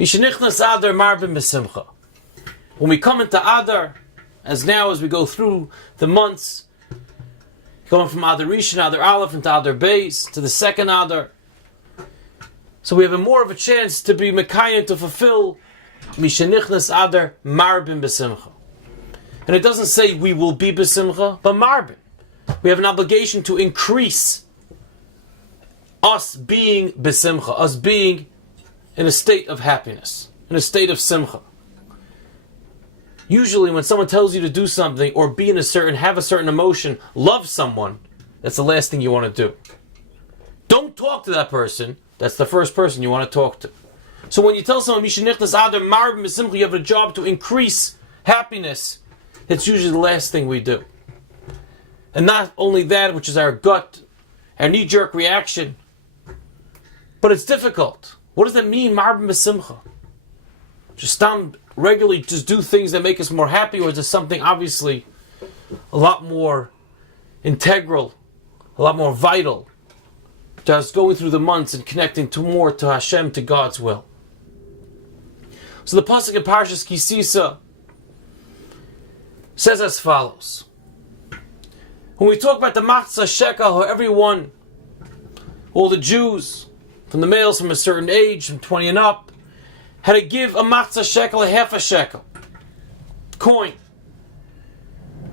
Mishenichnas Adar marbim b'simcha. When we come into Adar, as we go through the months, going from Adar Rishon, Adar Aleph, into Adar Beis, to the second Adar, so we have more of a chance to be mekayim, to fulfill Mishenichnas Adar marbim b'simcha. And it doesn't say we will be b'simcha, but marbim. We have an obligation to increase us being b'simcha, us being in a state of happiness, in a state of simcha. Usually when someone tells you to do something or have a certain emotion, love someone, that's the last thing you want to do. Don't talk to that person. That's the first person you want to talk to. So when you tell someone, Mishenichnas Adar marbim b'simcha, you have a job to increase happiness, it's usually the last thing we do. And not only that, which is our gut, our knee-jerk reaction, but it's difficult. What does that mean, marbim b'simcha? Just regularly just do things that make us more happy, or is it something obviously a lot more integral, a lot more vital, just going through the months and connecting to Hashem, to God's will? So the pasuk in Parshat Ki Tisa says as follows. When we talk about the matzah shekel, how everyone, all the Jews, from the males from a certain age, from 20 and up, had to give a matzah shekel, a half a shekel coin.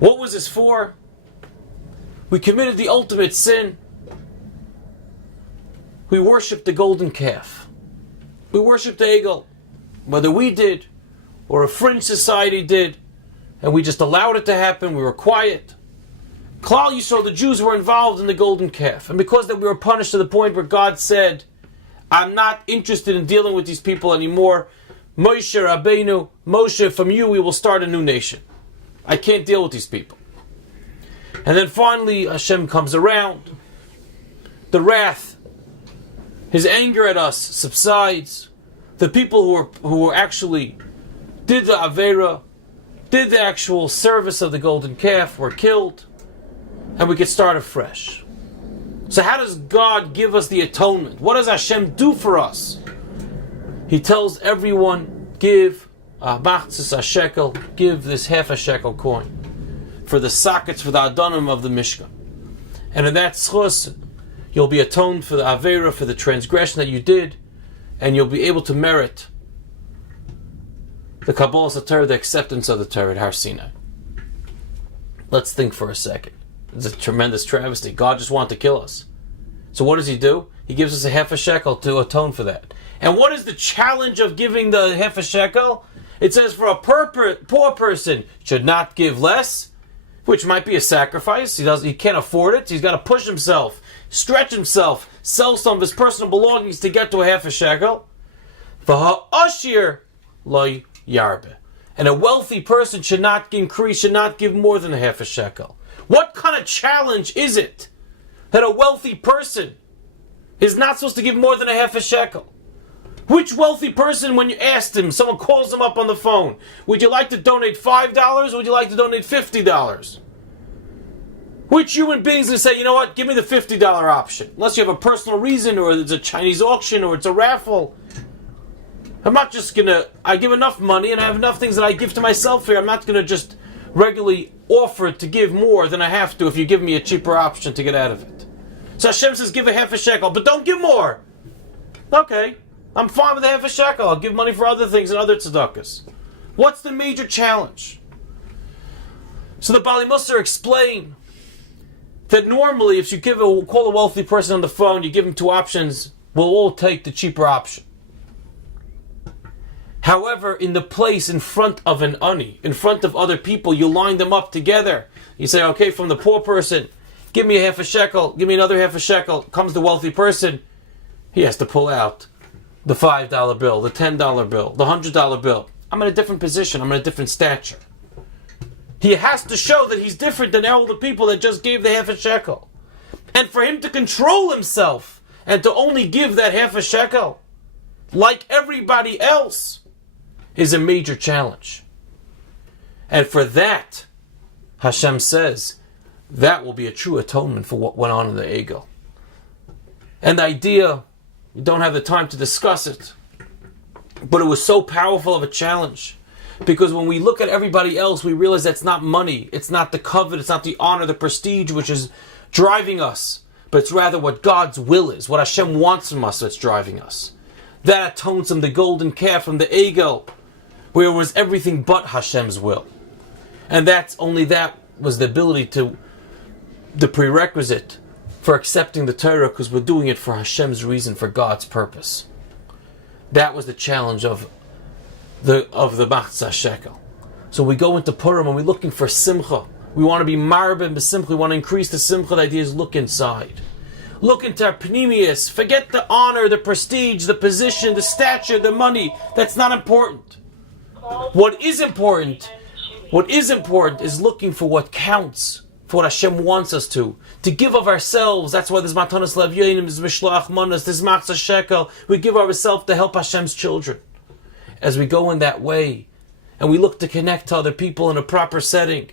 What was this for? We committed the ultimate sin. We worshipped the golden calf. We worshipped the egel. Whether we did or a fringe society did, and we just allowed it to happen, we were quiet. Klal Yisrael, the Jews, were involved in the golden calf. And because that we were punished to the point where God said, I'm not interested in dealing with these people anymore. Moshe Rabbeinu, Moshe, from you we will start a new nation. I can't deal with these people. And then finally Hashem comes around. The wrath, His anger at us subsides. The people who actually did the Aveira, did the actual service of the golden calf, were killed. And we could start afresh. So how does God give us the atonement? What does Hashem do for us? He tells everyone, give a machzis a shekel, give this half a shekel coin for the sockets, for the adonim of the Mishkan. And in that schus, you'll be atoned for the Aveira, for the transgression that you did, and you'll be able to merit the Kabbalas Torah, the acceptance of the Torah at Har Sinai. Let's think for a second. It's a tremendous travesty. God just wanted to kill us. So what does He do? He gives us a half a shekel to atone for that. And what is the challenge of giving the half a shekel? It says for a poor person should not give less, which might be a sacrifice. He can't afford it. He's got to push himself, stretch himself, sell some of his personal belongings to get to a half a shekel. V'ha'ashir lo yarbe. And a wealthy person should not give more than a half a shekel. What kind of challenge is it that a wealthy person is not supposed to give more than a half a shekel? Which wealthy person, when you asked him, someone calls him up on the phone, would you like to donate $5 or would you like to donate $50? Which human being is going to say, you know what, give me the $50 option? Unless you have a personal reason, or it's a Chinese auction, or it's a raffle. I'm not just going to, I give enough money and I have enough things that I give to myself here. I'm not going to just regularly offer to give more than I have to if you give me a cheaper option to get out of it. So Hashem says give a half a shekel, but don't give more. Okay, I'm fine with a half a shekel. I'll give money for other things and other tzedakahs. What's the major challenge? So the Bali Musar explain that normally if you call a wealthy person on the phone, you give him two options, we'll all take the cheaper option. However, in the place in front of an ani, in front of other people, you line them up together. You say, okay, from the poor person, give me a half a shekel, give me another half a shekel. Comes the wealthy person, he has to pull out the $5 bill, the $10 bill, the $100 bill. I'm in a different position, I'm in a different stature. He has to show that he's different than all the people that just gave the half a shekel. And for him to control himself and to only give that half a shekel, like everybody else, is a major challenge. And for that, Hashem says, that will be a true atonement for what went on in the Egel. And the idea, we don't have the time to discuss it, But it was so powerful of a challenge. Because when we look at everybody else, we realize that's not money, it's not the covet, it's not the honor, the prestige which is driving us, but it's rather what God's will is, what Hashem wants from us that's driving us. That atones from the golden calf, from the egel, where it was everything but Hashem's will. And that was the ability to, the prerequisite for accepting the Torah, because we're doing it for Hashem's reason, for God's purpose. That was the challenge of the Machzah Shekel. So we go into Purim and we're looking for Simcha. We want to be Marbim b'Simcha. We want to increase the Simcha. The idea is look inside. Look into our Pnimius. Forget the honor, the prestige, the position, the stature, the money. That's not important. What is important is looking for what counts, for what Hashem wants us to give of ourselves. That's why there's Matanas Lev Yonim, there's Mishloach Manas, there's Machzah Shekel. We give ourselves to help Hashem's children. As we go in that way, and we look to connect to other people in a proper setting,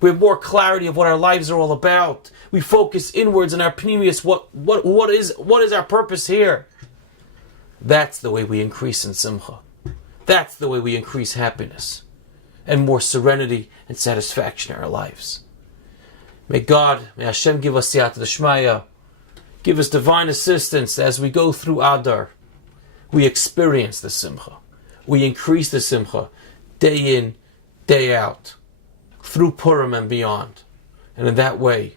we have more clarity of what our lives are all about. We focus inwards in our pnimius. What is our purpose here? That's the way we increase in simcha. That's the way we increase happiness and more serenity and satisfaction in our lives. May Hashem give us siyata d'shmaya, give us divine assistance as we go through Adar. We experience the simcha. We increase the simcha day in, day out, through Purim and beyond. And in that way,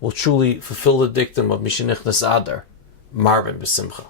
we'll truly fulfill the dictum of Mishenichnas Adar, Marbim b'Simcha.